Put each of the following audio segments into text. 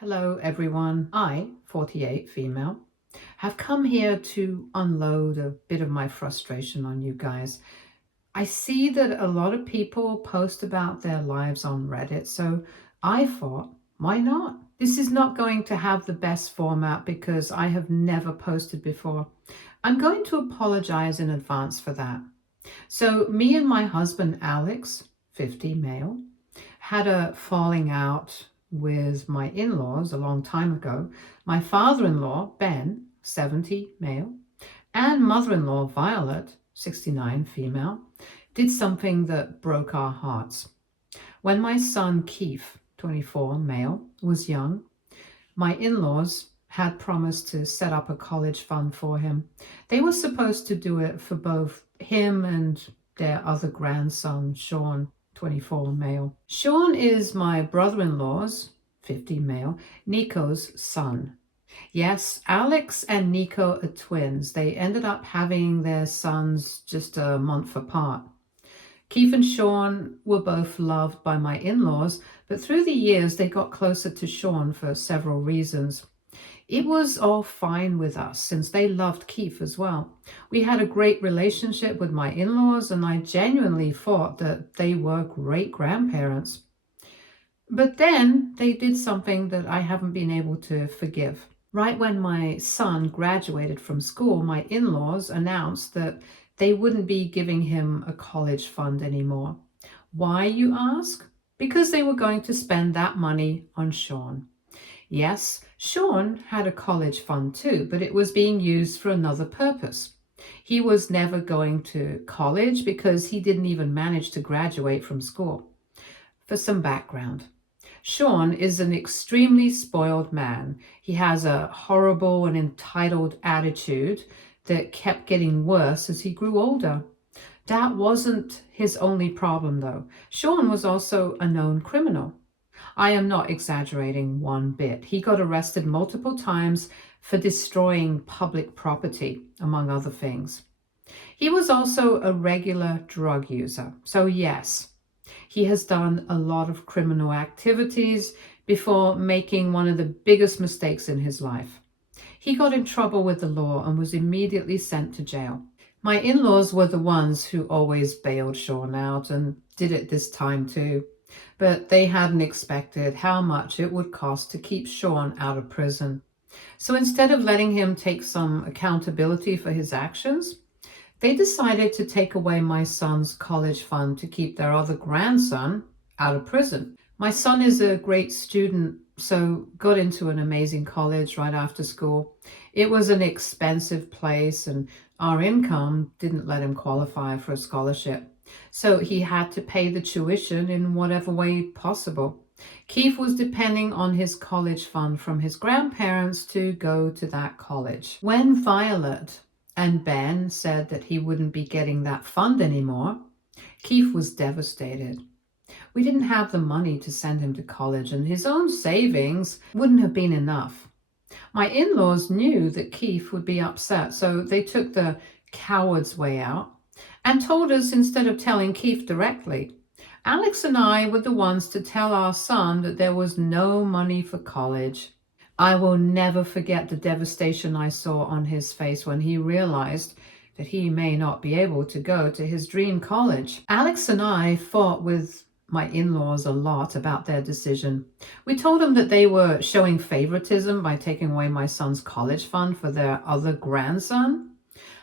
Hello everyone, I, 48 female, have come here to unload a bit of my frustration on you guys. I see that a lot of people post about their lives on Reddit, so I thought, why not? This is not going to have the best format because I have never posted before. I'm going to apologize in advance for that. So me and my husband Alex, 50 male, had a falling out with my in-laws a long time ago. My father-in-law, Ben, 70 male, and mother-in-law, Violet, 69 female, did something that broke our hearts. When my son, Keith, 24 male, was young, my in-laws had promised to set up a college fund for him. They were supposed to do it for both him and their other grandson, Sean, 24 male. Sean is my brother-in-law's, 50 male, Nico's son. Yes, Alex and Nico are twins. They ended up having their sons just a month apart. Keith and Sean were both loved by my in-laws, but through the years they got closer to Sean for several reasons. It was all fine with us since they loved Keith as well. We had a great relationship with my in-laws and I genuinely thought that they were great grandparents. But then they did something that I haven't been able to forgive. Right when my son graduated from school, my in-laws announced that they wouldn't be giving him a college fund anymore. Why, you ask? Because they were going to spend that money on Sean. Yes, Sean had a college fund too, but it was being used for another purpose. He was never going to college because he didn't even manage to graduate from school. For some background, Sean is an extremely spoiled man. He has a horrible and entitled attitude that kept getting worse as he grew older. That wasn't his only problem, though. Sean was also a known criminal. I am not exaggerating one bit. He got arrested multiple times for destroying public property, among other things. He was also a regular drug user. So yes, he has done a lot of criminal activities before making one of the biggest mistakes in his life. He got in trouble with the law and was immediately sent to jail. My in-laws were the ones who always bailed Sean out and did it this time too. But they hadn't expected how much it would cost to keep Sean out of prison. So instead of letting him take some accountability for his actions, they decided to take away my son's college fund to keep their other grandson out of prison. My son is a great student, so got into an amazing college right after school. It was an expensive place and our income didn't let him qualify for a scholarship. So he had to pay the tuition in whatever way possible. Keith was depending on his college fund from his grandparents to go to that college. When Violet and Ben said that he wouldn't be getting that fund anymore, Keith was devastated. We didn't have the money to send him to college and his own savings wouldn't have been enough. My in-laws knew that Keith would be upset, so they took the coward's way out and told us instead of telling Keith directly. Alex and I were the ones to tell our son that there was no money for college. I will never forget the devastation I saw on his face when he realized that he may not be able to go to his dream college. Alex and I fought with my in-laws a lot about their decision. We told them that they were showing favoritism by taking away my son's college fund for their other grandson.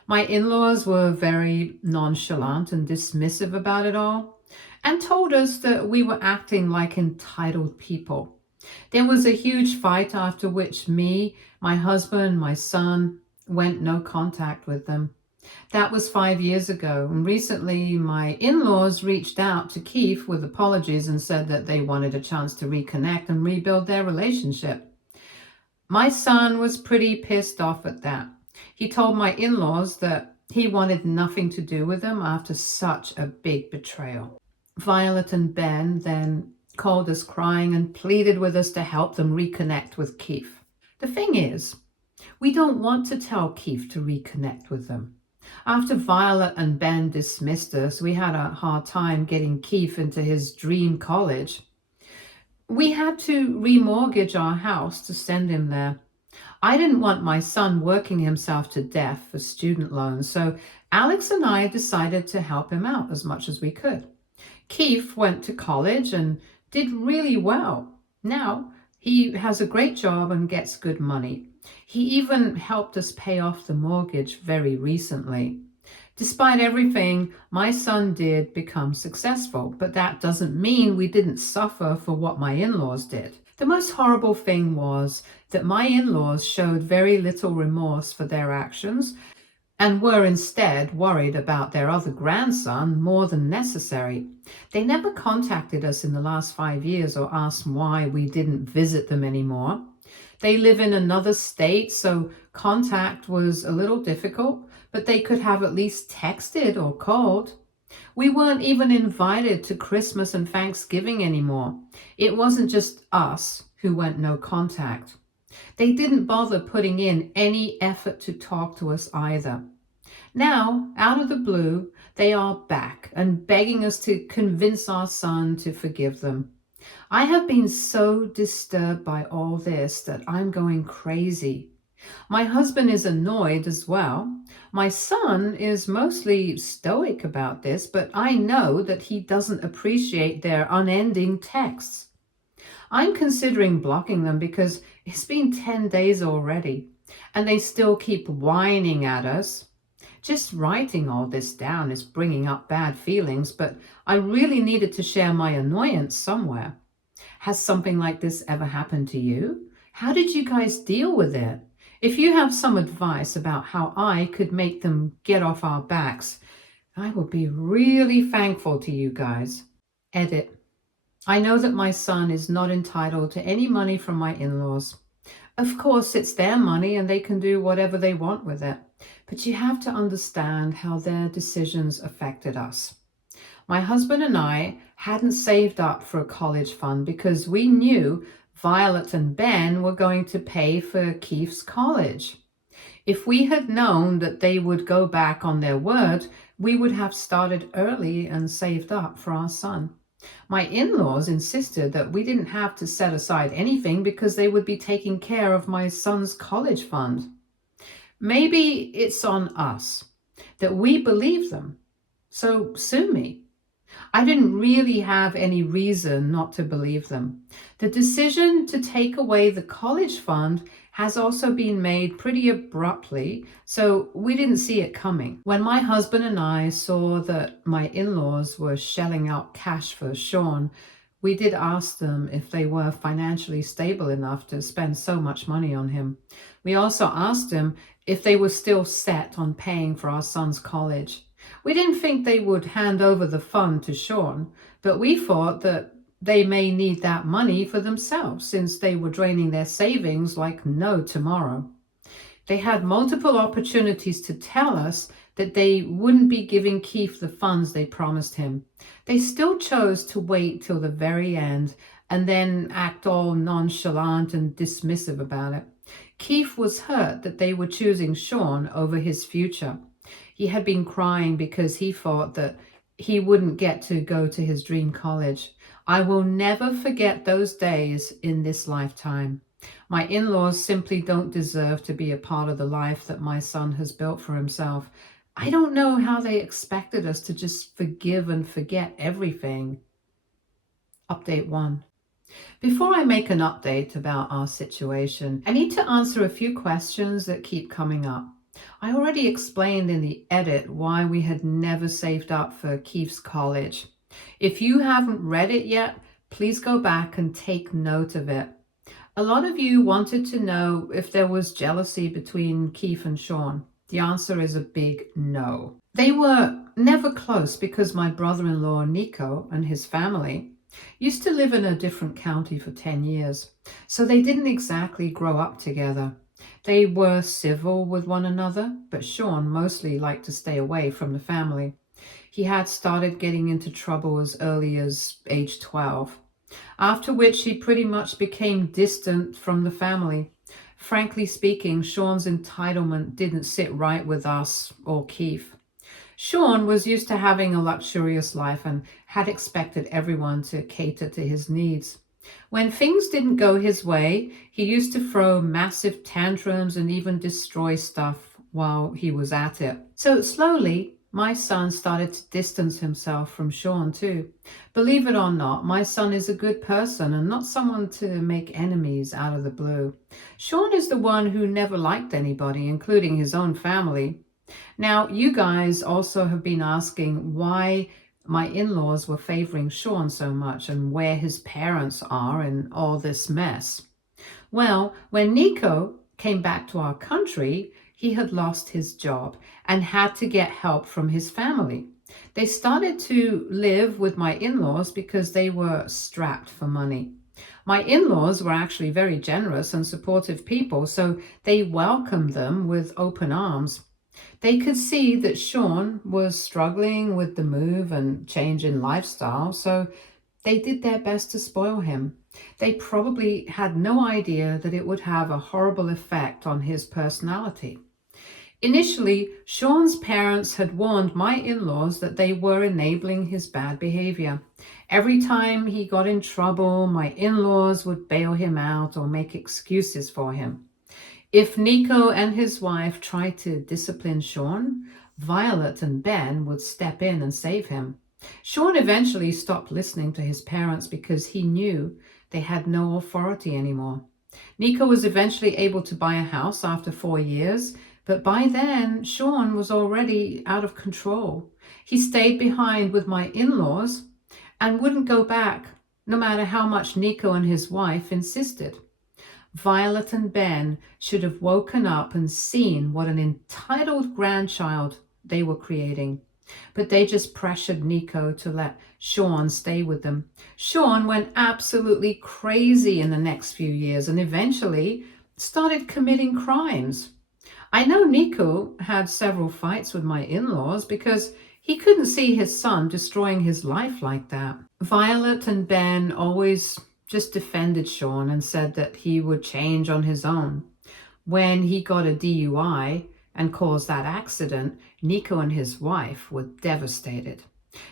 My in-laws were very nonchalant and dismissive about it all and told us that we were acting like entitled people. There was a huge fight after which me, my husband, my son went no contact with them. That was 5 years ago, and recently my in-laws reached out to Keith with apologies and said that they wanted a chance to reconnect and rebuild their relationship. My son was pretty pissed off at that. He told my in-laws that he wanted nothing to do with them after such a big betrayal. Violet and Ben then called us crying and pleaded with us to help them reconnect with Keith. The thing is, we don't want to tell Keith to reconnect with them. After Violet and Ben dismissed us, we had a hard time getting Keith into his dream college. We had to remortgage our house to send him there. I didn't want my son working himself to death for student loans, so Alex and I decided to help him out as much as we could. Keith went to college and did really well. Now he has a great job and gets good money. He even helped us pay off the mortgage very recently. Despite everything my son did become successful, but that doesn't mean we didn't suffer for what my in-laws did. The most horrible thing was that my in-laws showed very little remorse for their actions and were instead worried about their other grandson more than necessary. They never contacted us in the last 5 years or asked why we didn't visit them anymore. They live in another state, so contact was a little difficult, but they could have at least texted or called. We weren't even invited to Christmas and Thanksgiving anymore. It wasn't just us who went no contact. They didn't bother putting in any effort to talk to us either. Now, out of the blue, they are back and begging us to convince our son to forgive them. I have been so disturbed by all this that I'm going crazy. My husband is annoyed as well. My son is mostly stoic about this, but I know that he doesn't appreciate their unending texts. I'm considering blocking them because it's been 10 days already, and they still keep whining at us. Just writing all this down is bringing up bad feelings, but I really needed to share my annoyance somewhere. Has something like this ever happened to you? How did you guys deal with it? If you have some advice about how I could make them get off our backs, I would be really thankful to you guys. Edit. I know that my son is not entitled to any money from my in-laws. Of course, it's their money and they can do whatever they want with it. But you have to understand how their decisions affected us. My husband and I hadn't saved up for a college fund because we knew Violet and Ben were going to pay for Keith's college. If we had known that they would go back on their word, we would have started early and saved up for our son. My in-laws insisted that we didn't have to set aside anything because they would be taking care of my son's college fund. Maybe it's on us that we believe them, so sue me. I didn't really have any reason not to believe them. The decision to take away the college fund has also been made pretty abruptly, so we didn't see it coming. When my husband and I saw that my in-laws were shelling out cash for Sean, we did ask them if they were financially stable enough to spend so much money on him. We also asked them if they were still set on paying for our son's college. We didn't think they would hand over the fund to Sean, but we thought that they may need that money for themselves since they were draining their savings like no tomorrow. They had multiple opportunities to tell us that they wouldn't be giving Keith the funds they promised him. They still chose to wait till the very end and then act all nonchalant and dismissive about it. Keith was hurt that they were choosing Sean over his future. He had been crying because he thought that he wouldn't get to go to his dream college. I will never forget those days in this lifetime. My in-laws simply don't deserve to be a part of the life that my son has built for himself. I don't know how they expected us to just forgive and forget everything. Update 1. Before I make an update about our situation, I need to answer a few questions that keep coming up. I already explained in the edit why we had never saved up for Keith's college. If you haven't read it yet, please go back and take note of it. A lot of you wanted to know if there was jealousy between Keith and Sean. The answer is a big no. They were never close because my brother-in-law Nico and his family used to live in a different county for 10 years, so they didn't exactly grow up together. They were civil with one another, but Sean mostly liked to stay away from the family. He had started getting into trouble as early as age 12, after which he pretty much became distant from the family. Frankly speaking, Sean's entitlement didn't sit right with us or Keith. Sean was used to having a luxurious life and had expected everyone to cater to his needs. When things didn't go his way, he used to throw massive tantrums and even destroy stuff while he was at it. So slowly, my son started to distance himself from Sean too. Believe it or not, my son is a good person and not someone to make enemies out of the blue. Sean is the one who never liked anybody, including his own family. Now, you guys also have been asking why my in-laws were favoring Sean so much and where his parents are in all this mess. Well, when Nico came back to our country, he had lost his job and had to get help from his family. They started to live with my in-laws because they were strapped for money. My in-laws were actually very generous and supportive people, so they welcomed them with open arms. They could see that Sean was struggling with the move and change in lifestyle, so they did their best to spoil him. They probably had no idea that it would have a horrible effect on his personality. Initially, Sean's parents had warned my in-laws that they were enabling his bad behavior. Every time he got in trouble, my in-laws would bail him out or make excuses for him. If Nico and his wife tried to discipline Sean, Violet and Ben would step in and save him. Sean eventually stopped listening to his parents because he knew they had no authority anymore. Nico was eventually able to buy a house after 4 years, but by then Sean was already out of control. He stayed behind with my in-laws and wouldn't go back, no matter how much Nico and his wife insisted. Violet and Ben should have woken up and seen what an entitled grandchild they were creating. But they just pressured Nico to let Sean stay with them. Sean went absolutely crazy in the next few years and eventually started committing crimes. I know Nico had several fights with my in-laws because he couldn't see his son destroying his life like that. Violet and Ben always just defended Sean and said that he would change on his own. When he got a DUI and caused that accident, Nico and his wife were devastated.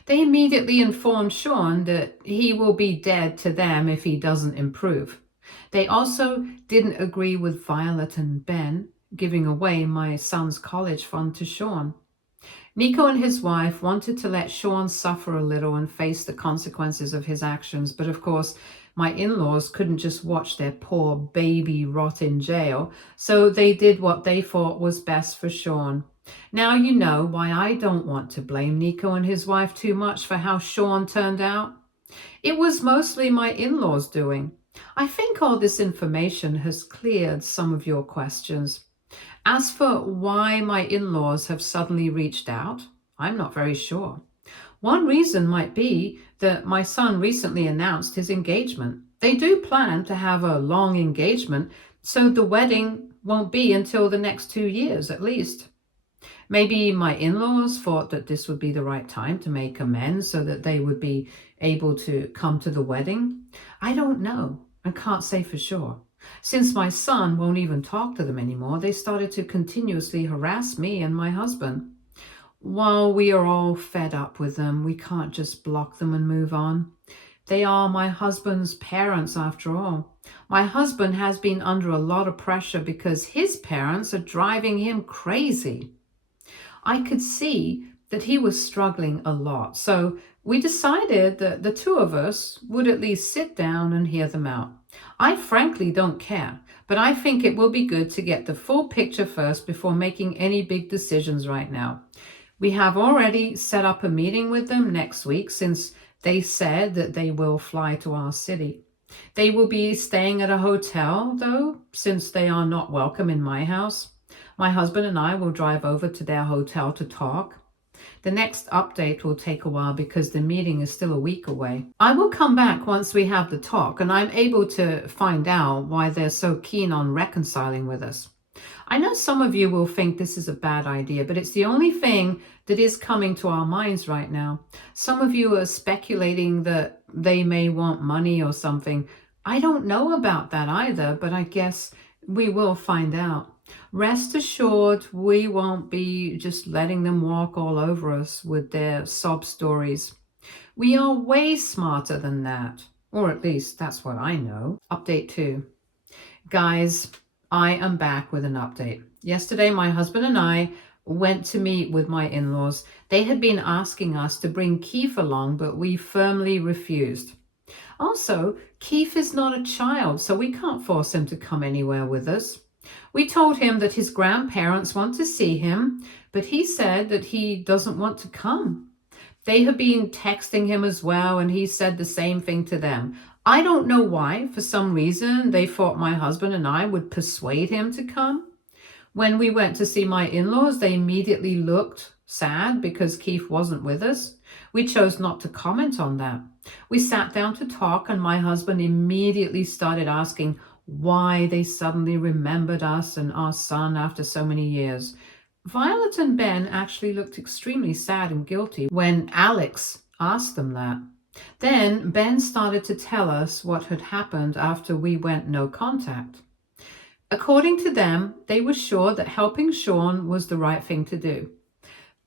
They immediately informed Sean that he will be dead to them if he doesn't improve. They also didn't agree with Violet and Ben giving away my son's college fund to Sean. Nico and his wife wanted to let Sean suffer a little and face the consequences of his actions, but of course, my in-laws couldn't just watch their poor baby rot in jail, so they did what they thought was best for Sean. Now you know why I don't want to blame Nico and his wife too much for how Sean turned out. It was mostly my in-laws' doing. I think all this information has cleared some of your questions. As for why my in-laws have suddenly reached out, I'm not very sure. One reason might be that my son recently announced his engagement. They do plan to have a long engagement, so the wedding won't be until the next 2 years at least. Maybe my in-laws thought that this would be the right time to make amends so that they would be able to come to the wedding. I don't know and can't say for sure. Since my son won't even talk to them anymore, they started to continuously harass me and my husband. While we are all fed up with them, we can't just block them and move on. They are my husband's parents after all. My husband has been under a lot of pressure because his parents are driving him crazy. I could see that he was struggling a lot, so we decided that the two of us would at least sit down and hear them out. I frankly don't care, but I think it will be good to get the full picture first before making any big decisions right now. We have already set up a meeting with them next week since they said that they will fly to our city. They will be staying at a hotel, though, since they are not welcome in my house. My husband and I will drive over to their hotel to talk. The next update will take a while because the meeting is still a week away. I will come back once we have the talk and I'm able to find out why they're so keen on reconciling with us. I know some of you will think this is a bad idea, but it's the only thing that is coming to our minds right now. Some of you are speculating that they may want money or something. I don't know about that either, but I guess we will find out. Rest assured, we won't be just letting them walk all over us with their sob stories. We are way smarter than that. Or at least that's what I know. Update 2. Guys, I am back with an update. Yesterday, my husband and I went to meet with my in-laws. They had been asking us to bring Keith along, but we firmly refused. Also, Keith is not a child, so we can't force him to come anywhere with us. We told him that his grandparents want to see him, but he said that he doesn't want to come. They have been texting him as well, and he said the same thing to them. I don't know why. For some reason, they thought my husband and I would persuade him to come. When we went to see my in-laws, they immediately looked sad because Keith wasn't with us. We chose not to comment on that. We sat down to talk, and my husband immediately started asking why they suddenly remembered us and our son after so many years. Violet and Ben actually looked extremely sad and guilty when Alex asked them that. Then Ben started to tell us what had happened after we went no contact. According to them, they were sure that helping Sean was the right thing to do.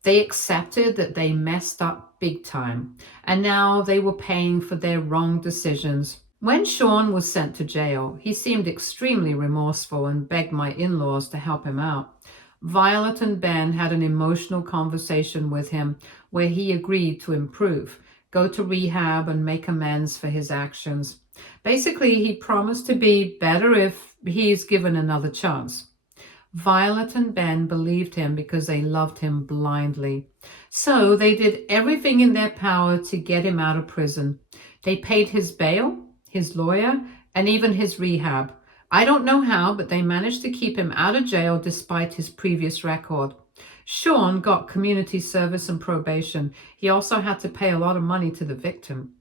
They accepted that they messed up big time, and now they were paying for their wrong decisions. When Sean was sent to jail, he seemed extremely remorseful and begged my in-laws to help him out. Violet and Ben had an emotional conversation with him where he agreed to improve, go to rehab, and make amends for his actions. Basically, he promised to be better if he's given another chance. Violet and Ben believed him because they loved him blindly. So they did everything in their power to get him out of prison. They paid his bail, his lawyer, and even his rehab. I don't know how, but they managed to keep him out of jail despite his previous record. Sean got community service and probation. He also had to pay a lot of money to the victim.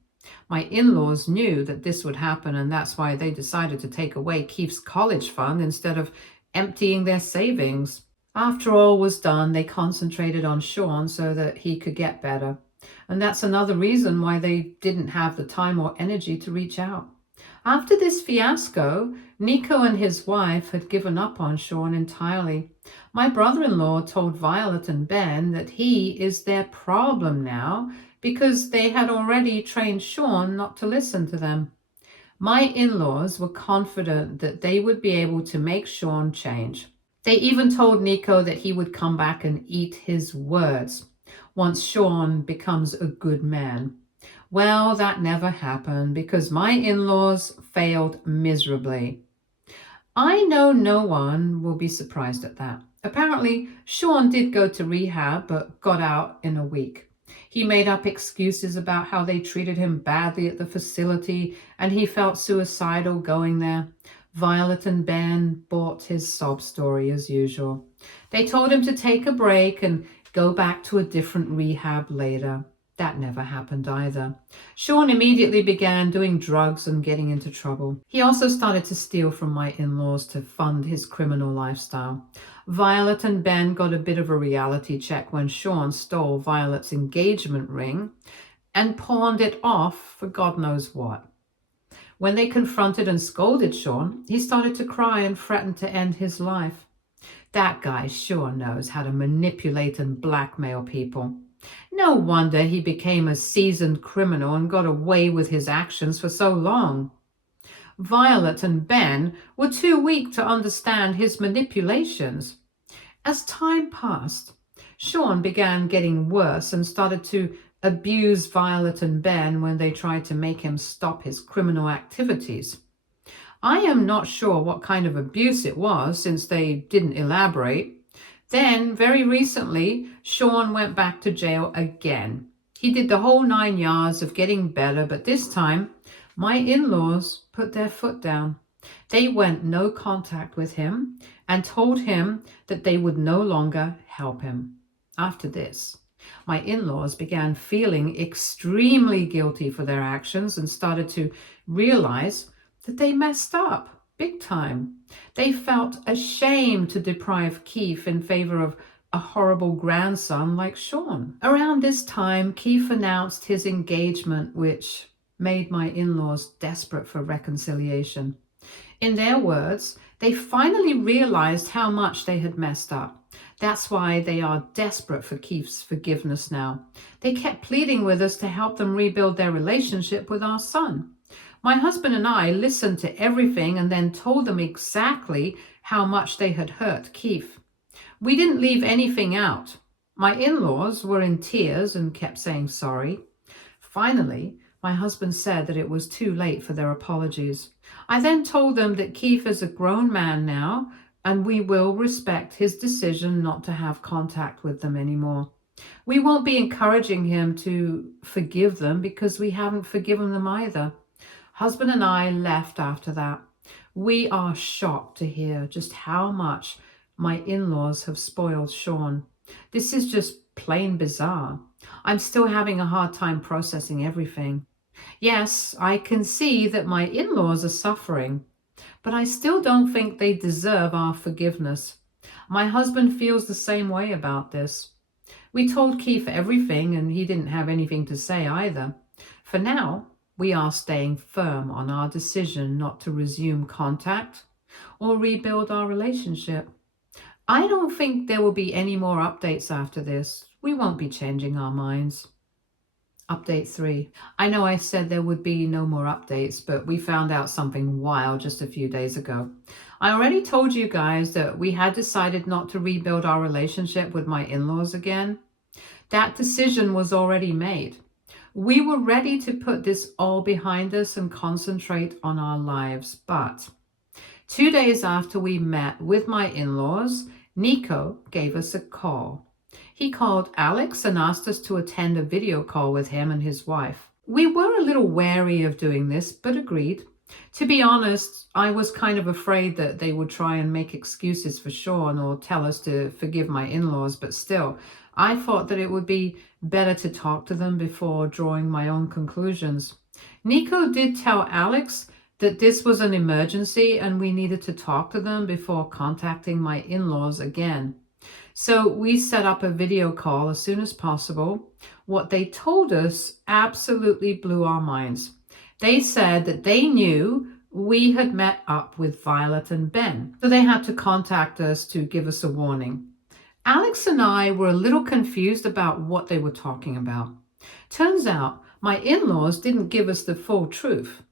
My in-laws knew that this would happen, and that's why they decided to take away Keith's college fund instead of emptying their savings. After all was done, they concentrated on Sean so that he could get better. And that's another reason why they didn't have the time or energy to reach out. After this fiasco, Nico and his wife had given up on Sean entirely. My brother-in-law told Violet and Ben that he is their problem now because they had already trained Sean not to listen to them. My in-laws were confident that they would be able to make Sean change. They even told Nico that he would come back and eat his words once Sean becomes a good man. Well, that never happened because my in-laws failed miserably. I know no one will be surprised at that. Apparently, Sean did go to rehab but got out in a week. He made up excuses about how they treated him badly at the facility and he felt suicidal going there. Violet and Ben bought his sob story as usual. They told him to take a break and go back to a different rehab later. That never happened either. Sean immediately began doing drugs and getting into trouble. He also started to steal from my in-laws to fund his criminal lifestyle. Violet and Ben got a bit of a reality check when Sean stole Violet's engagement ring and pawned it off for God knows what. When they confronted and scolded Sean, he started to cry and threatened to end his life. That guy sure knows how to manipulate and blackmail people. No wonder he became a seasoned criminal and got away with his actions for so long. Violet and Ben were too weak to understand his manipulations. As time passed, Sean began getting worse and started to abuse Violet and Ben when they tried to make him stop his criminal activities. I am not sure what kind of abuse it was since they didn't elaborate. Then, very recently, Sean went back to jail again. He did the whole 9 yards of getting better, but this time, my in-laws put their foot down. They went no contact with him and told him that they would no longer help him. After this, my in-laws began feeling extremely guilty for their actions and started to realize that they messed up big time. They felt ashamed to deprive Keith in favor of a horrible grandson like Sean. Around this time, Keith announced his engagement, which made my in-laws desperate for reconciliation. In their words, they finally realized how much they had messed up. That's why they are desperate for Keith's forgiveness now. They kept pleading with us to help them rebuild their relationship with our son. My husband and I listened to everything and then told them exactly how much they had hurt Keith. We didn't leave anything out. My in-laws were in tears and kept saying sorry. Finally, my husband said that it was too late for their apologies. I then told them that Keith is a grown man now, and we will respect his decision not to have contact with them anymore. We won't be encouraging him to forgive them because we haven't forgiven them either. Husband and I left after that. We are shocked to hear just how much my in-laws have spoiled Sean. This is just plain bizarre. I'm still having a hard time processing everything. Yes, I can see that my in-laws are suffering, but I still don't think they deserve our forgiveness. My husband feels the same way about this. We told Keith everything and he didn't have anything to say either. For now, we are staying firm on our decision not to resume contact or rebuild our relationship. I don't think there will be any more updates after this. We won't be changing our minds. Update 3. I know I said there would be no more updates, but we found out something wild just a few days ago. I already told you guys that we had decided not to rebuild our relationship with my in-laws again. That decision was already made. We were ready to put this all behind us and concentrate on our lives, but 2 days after we met with my in-laws, Nico gave us a call. He called Alex and asked us to attend a video call with him and his wife. We were a little wary of doing this, but agreed. To be honest, I was kind of afraid that they would try and make excuses for Sean or tell us to forgive my in-laws, but still, I thought that it would be better to talk to them before drawing my own conclusions. Nico did tell Alex that this was an emergency and we needed to talk to them before contacting my in-laws again. So we set up a video call as soon as possible. What they told us absolutely blew our minds. They said that they knew we had met up with Violet and Ben, so they had to contact us to give us a warning. Alex and I were a little confused about what they were talking about. Turns out my in-laws didn't give us the full truth.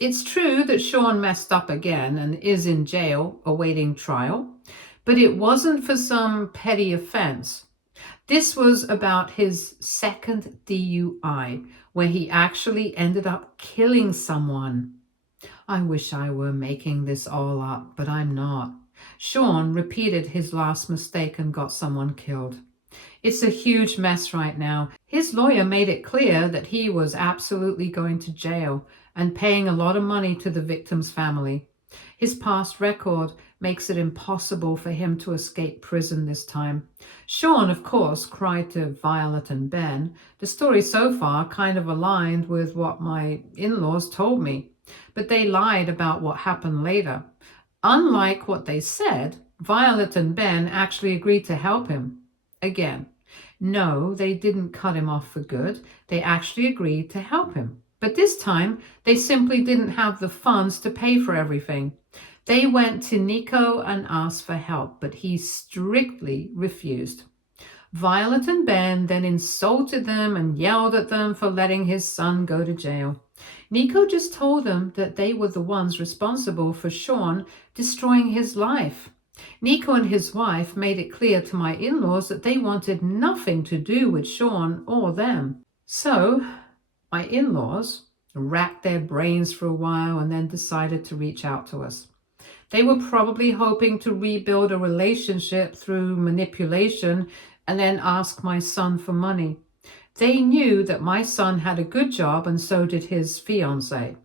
It's true that Sean messed up again and is in jail awaiting trial, but it wasn't for some petty offense. This was about his second DUI, where he actually ended up killing someone. I wish I were making this all up, but I'm not. Sean repeated his last mistake and got someone killed. It's a huge mess right now. His lawyer made it clear that he was absolutely going to jail and paying a lot of money to the victim's family. His past record makes it impossible for him to escape prison this time. Sean, of course, cried to Violet and Ben. The story so far kind of aligned with what my in-laws told me, but they lied about what happened later. Unlike what they said, Violet and Ben actually agreed to help him. Again, no, they didn't cut him off for good. They actually agreed to help him. But this time, they simply didn't have the funds to pay for everything. They went to Nico and asked for help, but he strictly refused. Violet and Ben then insulted them and yelled at them for letting his son go to jail. Nico just told them that they were the ones responsible for Sean destroying his life. Nico and his wife made it clear to my in-laws that they wanted nothing to do with Sean or them. So, my in-laws racked their brains for a while and then decided to reach out to us. They were probably hoping to rebuild a relationship through manipulation and then ask my son for money. They knew that my son had a good job and so did his fiancée.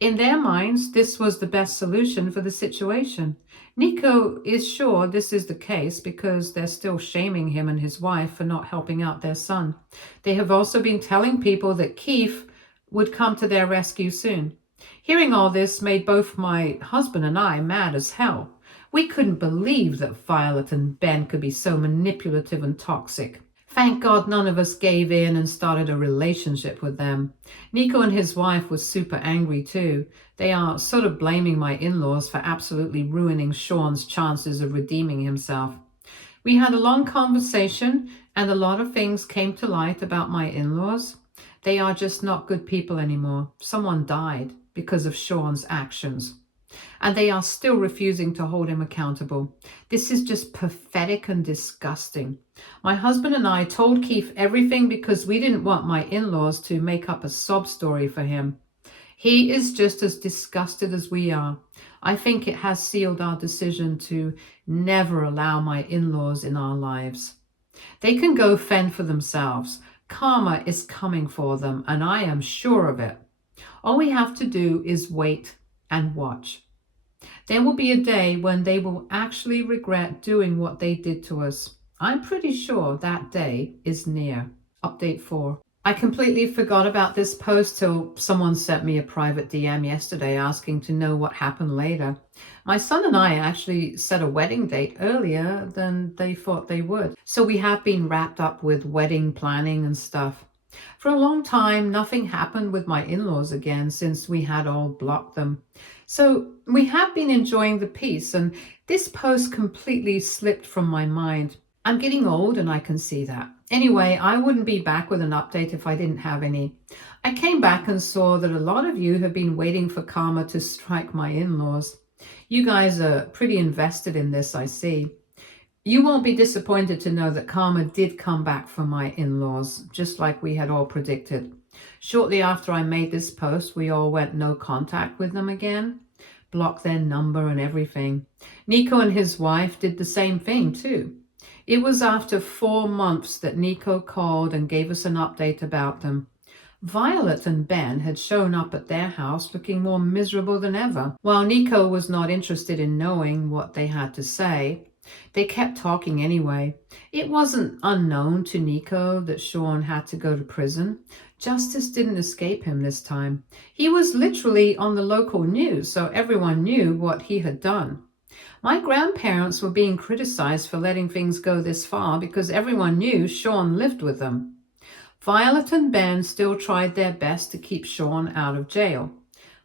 In their minds, this was the best solution for the situation. Nico is sure this is the case because they're still shaming him and his wife for not helping out their son. They have also been telling people that Keith would come to their rescue soon. Hearing all this made both my husband and I mad as hell. We couldn't believe that Violet and Ben could be so manipulative and toxic. Thank God none of us gave in and started a relationship with them. Nico and his wife were super angry too. They are sort of blaming my in-laws for absolutely ruining Sean's chances of redeeming himself. We had a long conversation and a lot of things came to light about my in-laws. They are just not good people anymore. Someone died. because of Sean's actions. And they are still refusing to hold him accountable. This is just pathetic and disgusting. My husband and I told Keith everything because we didn't want my in-laws to make up a sob story for him. He is just as disgusted as we are. I think it has sealed our decision to never allow my in-laws in our lives. They can go fend for themselves. Karma is coming for them, and I am sure of it. All we have to do is wait and watch. There will be a day when they will actually regret doing what they did to us. I'm pretty sure that day is near. Update 4. I completely forgot about this post till someone sent me a private DM yesterday asking to know what happened later. My son and I actually set a wedding date earlier than they thought they would. So we have been wrapped up with wedding planning and stuff. For a long time, nothing happened with my in-laws again since we had all blocked them. So we have been enjoying the peace, and this post completely slipped from my mind. I'm getting old and I can see that. Anyway, I wouldn't be back with an update if I didn't have any. I came back and saw that a lot of you have been waiting for karma to strike my in-laws. You guys are pretty invested in this, I see. You won't be disappointed to know that karma did come back for my in-laws, just like we had all predicted. Shortly after I made this post, we all went no contact with them again, blocked their number and everything. Nico and his wife did the same thing too. It was after 4 months that Nico called and gave us an update about them. Violet and Ben had shown up at their house looking more miserable than ever. While Nico was not interested in knowing what they had to say, they kept talking anyway. It wasn't unknown to Nico that Sean had to go to prison. Justice didn't escape him this time. He was literally on the local news, so everyone knew what he had done. My grandparents were being criticized for letting things go this far because everyone knew Sean lived with them. Violet and Ben still tried their best to keep Sean out of jail,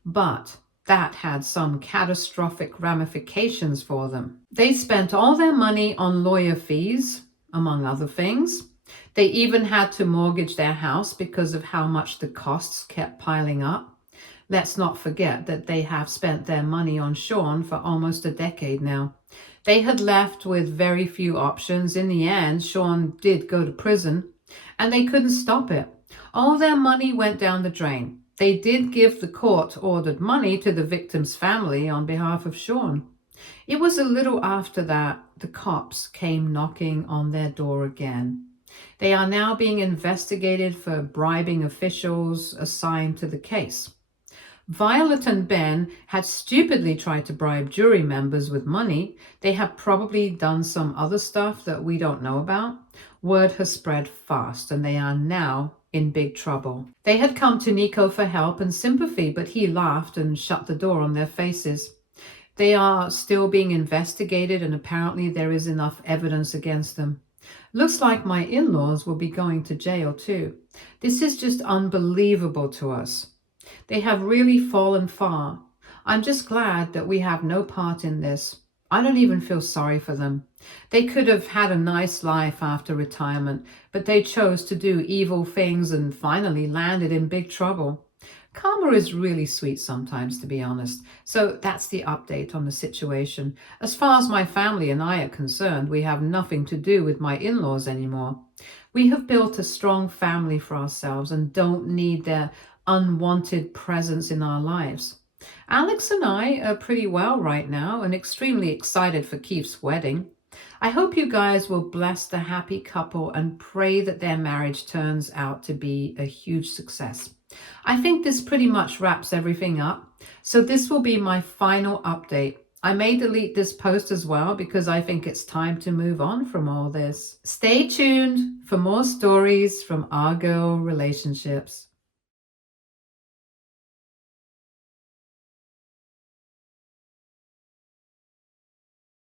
but that had some catastrophic ramifications for them. They spent all their money on lawyer fees, among other things. They even had to mortgage their house because of how much the costs kept piling up. Let's not forget that they have spent their money on Sean for almost a decade now. They had left with very few options. In the end, Sean did go to prison, and they couldn't stop it. All their money went down the drain. They did give the court-ordered money to the victim's family on behalf of Sean. It was a little after that the cops came knocking on their door again. They are now being investigated for bribing officials assigned to the case. Violet and Ben had stupidly tried to bribe jury members with money. They have probably done some other stuff that we don't know about. Word has spread fast, and they are now in big trouble. They had come to Nico for help and sympathy, but he laughed and shut the door on their faces. They are still being investigated, and apparently there is enough evidence against them. Looks like my in-laws will be going to jail too. This is just unbelievable to us. They have really fallen far. I'm just glad that we have no part in this. I don't even feel sorry for them. They could have had a nice life after retirement, but they chose to do evil things and finally landed in big trouble. Karma is really sweet sometimes, to be honest. So that's the update on the situation. As far as my family and I are concerned, we have nothing to do with my in-laws anymore. We have built a strong family for ourselves and don't need their unwanted presence in our lives. Alex and I are pretty well right now and extremely excited for Keith's wedding. I hope you guys will bless the happy couple and pray that their marriage turns out to be a huge success. I think this pretty much wraps everything up. So this will be my final update. I may delete this post as well because I think it's time to move on from all this. Stay tuned for more stories from our girl relationships.